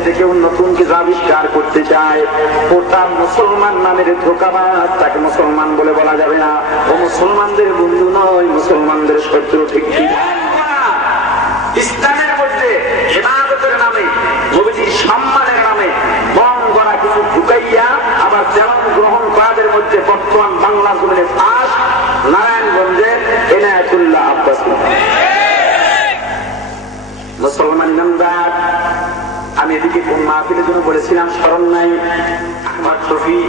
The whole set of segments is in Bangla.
মধ্যে কেউ নতুন কিছু আবিষ্কার করতে চায়, ওটা মুসলমান নামের ধোঁকাবাজ, তাকে মুসলমান বলে বলা যাবে না। ও মুসলমানদের বন্ধু নয়, মুসলমানদের শত্রু। ঠিক কি? ইসলামের মধ্যে ইবাদতের নামে, নবীজির সম্মানের নামে মন গড়া কিছু ঢুকাইয়া আবার যেমন গ্রহণ করাদের মধ্যে বর্তমান বাংলা জমিনে ফাঁস নারায়ণগঞ্জে এনায়েতুল্লাহ আব্বাসী। মুসলমান ইমানদার, আমি এদিকে কোন মাহফিলের জন্য বলেছিলাম স্মরণ নাই, আহমদ শফি,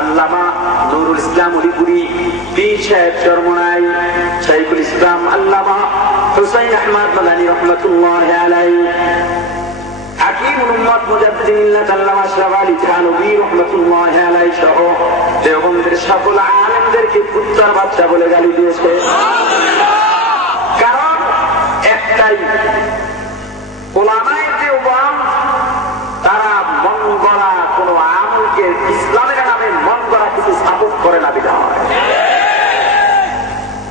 আল্লামা নুরুল ইসলাম উলিপুরি, পীর সাহেব চরমনাই, শাইখুল ইসলাম আল্লামা হুসাইন আহমদ মাদানী রহমাতুল্লাহি আলাইহি, হাকিমুল উম্মাত মুজাদ্দিদ মিল্লাত আল্লামা আশরাফ আলী থানভী রহমাতুল্লাহি আলাইহি সহ দেওবন্দের সকল আলেমদেরকে কুত্তার বাচ্চা বলে গালি দিয়েছে। কারণ একটাই, ওলামায়ে দেওবন্দ তারা মন গড়া কোন আমলকে ইসলামের নামে মন গড়া কিছু সাপোর্ট করে না বিধায়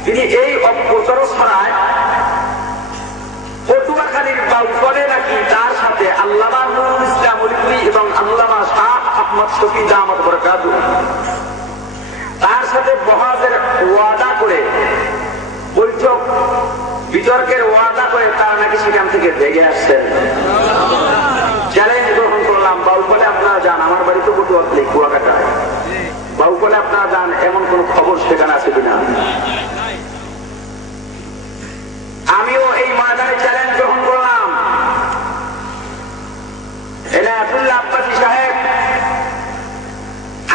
তিনি এই অপপ্রচারণায় পটুয়াখালীর বাউফলে নাকি তার সাথে আল্লামা নুরুল ইসলাম উলিপুরি এবং আল্লামা শাহ আহমদ শফি দামাত বরকাতুহু তার সাথে বহাজের ওয়াদা করে, বৈঠক বিতর্কের ওয়াদা করে তারা নাকি সেখান থেকে ভেগে আসছেন। চ্যালেঞ্জ গ্রহণ করলাম, বাউফলে আপনারা যান, আমার বাড়ি তো পটুয়াখালী কুয়াকাটায়, বাউফলে আপনারা যান, এমন কোন খবর সেখানে আছে কিনা? আমিও এই ময়দানে চ্যালেঞ্জ গ্রহণ করলাম। এনায়েতুল্লাহ আব্বাসী সাহেব,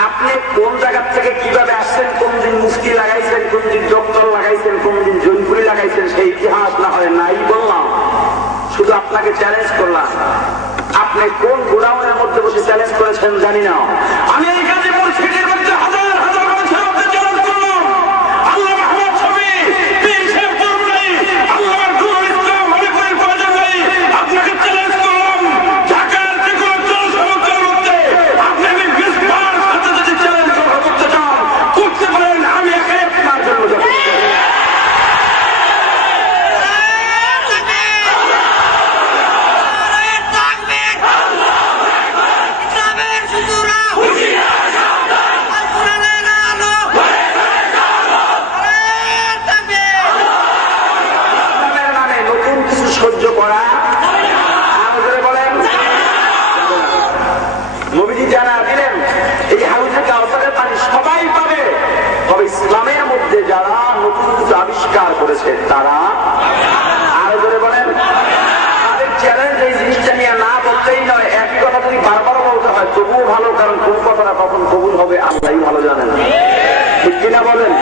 আপনি কোন জায়গা থেকে কিভাবে আসছেন, কোন দিন মুফতি লাগাইছেন, কোন দিন ডক্টর লাগাইছেন, কোন দিন জৈনপুরি লাগাইছেন, সেই ইতিহাস না হয় নাই বললাম, শুধু আপনাকে চ্যালেঞ্জ করলাম। আপনি কোন গোডাউনের মধ্যে বসে চ্যালেঞ্জ করেছেন জানি না, আমি এই কাজে পরিস্থিতির মধ্যে হাজার হাজার মানুষের মধ্যে চ্যালেঞ্জ করলাম। আল্লাহ আহমদ শফি, পীর সাহেব চরমনাই, আল্লামা নুরুল ইসলাম উলিপুরির প্রয়োজন নেই, আপনাকে চ্যালেঞ্জ করলাম। ঢাকার যে কোনো জনসমুদ্রের মধ্যে আপনি আমি বিস্ফোর সাথে যদি চ্যালেঞ্জ করতে চান করতে পারেন, আমি একাই আপনার জন্য যাব। সহ্য করা বলেন, নবীজি জানা দিলেন এই হাউজে কাউসারের পানি সবাই পাবে, তবে ইসলামের মধ্যে যারা নতুন কিছু আবিষ্কার করেছে তারা, আরো ধরে বলেন, তাদের চ্যালেঞ্জ এই জিনিসটা নিয়ে না বলতেই নয়, একই কথা যদি বারবার বলতে হয় তবুও ভালো, কারণ কোন কথাটা কখন কবুল হবে আল্লাহই ভালো জানেন। ঠিক কিনা বলেন?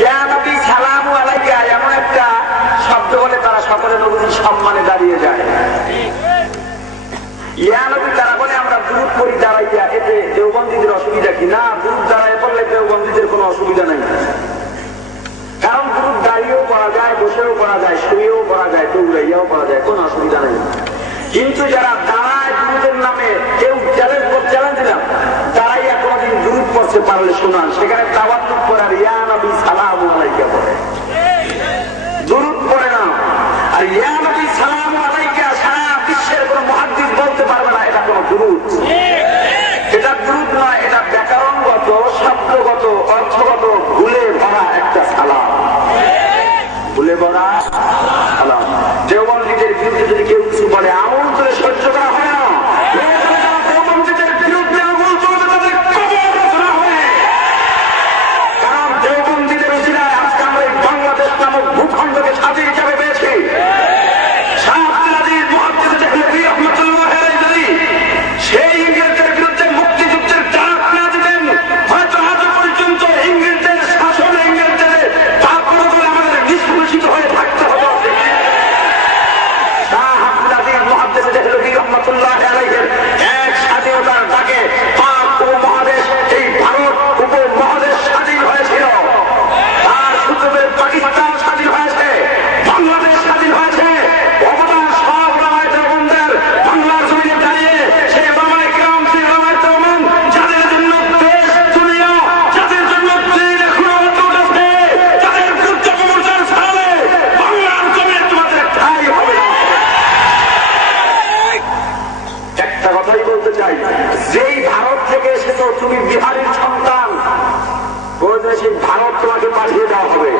ইয়া নবী সালামু আলাইকা এমন একটা শব্দ বলে তারা সকলে নবীর সম্মানে দাঁড়িয়ে যায়। ইয়া নবী তারা বলে আমরা দুরূদ পড়ি দাঁড়াইয়া, এতে দেওবন্দীদের অসুবিধা কি? না, দুরূদ দাঁড়ায় পড়লে দেওবন্দীদের কোনো অসুবিধা নাই, কারণ দুরূদ দাঁড়িয়েও পড়া যায়, বসেও পড়া যায়, শুয়েও পড়া যায়, দৌড়াইয়াও পড়া যায়, কোনো অসুবিধা নেই। কিন্তু যারা দাঁড়ায় দুরূদের নামে কেউ চ্যালেঞ্জ দিলাম, দাঁড়াইয়া কোনদিন দুরূদ পড়তে পারলে শোনান, সেখানে তাওয়াজ্জুহ করার ইয়া নবী সালামু আলাইকা বলে, দুরূদ পড়ে না। আর ইয়া নবী সালামু আলাইকা সারা বিশ্বের কোন মুহাদ্দিস বলতে পারবে না এটা কোন দুরূদ, এটা দুরূদ নয়, এটা ব্যাকরণগত, শব্দগত, অর্থগত ভুলে ভরা একটা সালাম, ভুলে ভরা সালাম। দেওবন্দীদের বিরুদ্ধে যদি কেউ কিছু বলে আমল করে সহ্য করা হয় না, দেওবন্দীদের বিরুদ্ধে আমল চলবে তাদের কবর রচনা হবে, কারণ এসেছো, তুমি বিহারের সন্তান, সেই ভারত তোমাকে পাঠিয়ে দেওয়া হবে।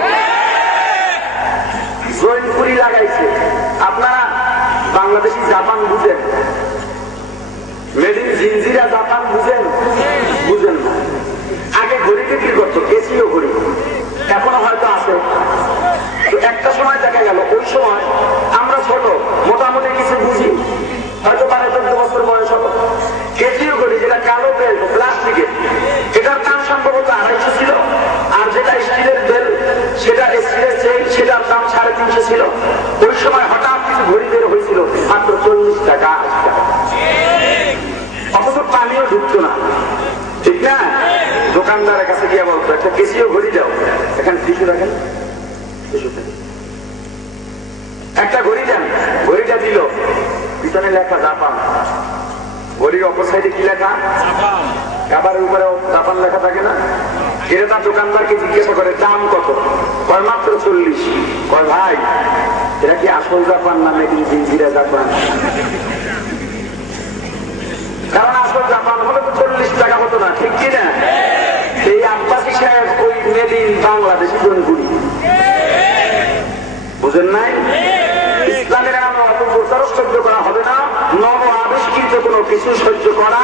জৈনপুরি লাগাইছে। আপনারা বাংলাদেশি জাপান বুঝেন? মেড ইন জিনজিরা জাপান বুঝেন? বুঝেন না। আগে ঘড়ি বিক্রি করতো, কেসিও ঘড়ি, এখনো হয়তো আছে। তো একটা সময় দেখা গেল, ওই সময় আমরা ছোট, মোটামুটি কিছু বুঝি, হয়তো 12-14 বছর বয়স হলো। কেসিও ঘড়ি, যেটা কালো বেল্ট প্লাস্টিকের, এটার দাম সম্ভবত 250 ছিল। আর যেটা স্টিলের বেল, সেটা স্টিলের চেইন, সেটার দাম 350 ছিল। ওই সময় হঠাৎ কিছু ঘড়ি বের হয়েছিল মাত্র 40 টাকা, 80 টাকা। অথচ পানিও ঢুকতো না, ঠিক না? দোকানদারের কাছে গিয়ে বলতো, একটা কেসিও ঘড়ি দাও, এখানে টিস্যু রাখেন, একটা ঘড়ি দেন। ঘড়িটা দিল, পিছনে লেখা জাপান। ঘড়ির অপর সাইডে কি লেখা? খাবারের উপরে জাপান লেখা থাকে না? এটা তার দোকানদারকে জিজ্ঞাসা করে, দাম কত? কয় মাত্র 40। কয় ভাই, এটা কি আসল জাপান না মেড ইন জিনজিরা জাপান? কারণ আসল জাপান হলে তো 40 টাকা হতো না, ঠিক কিনা? এই আব্বাসী সাহেব ওই মেড ইন বাংলাদেশি জনগুলি, বুঝেন নাই? ইসলামের নামে অত প্রচারক সহ্য করা হবে না, নব আবিষ্কৃত কোনো কিছু সহ্য করা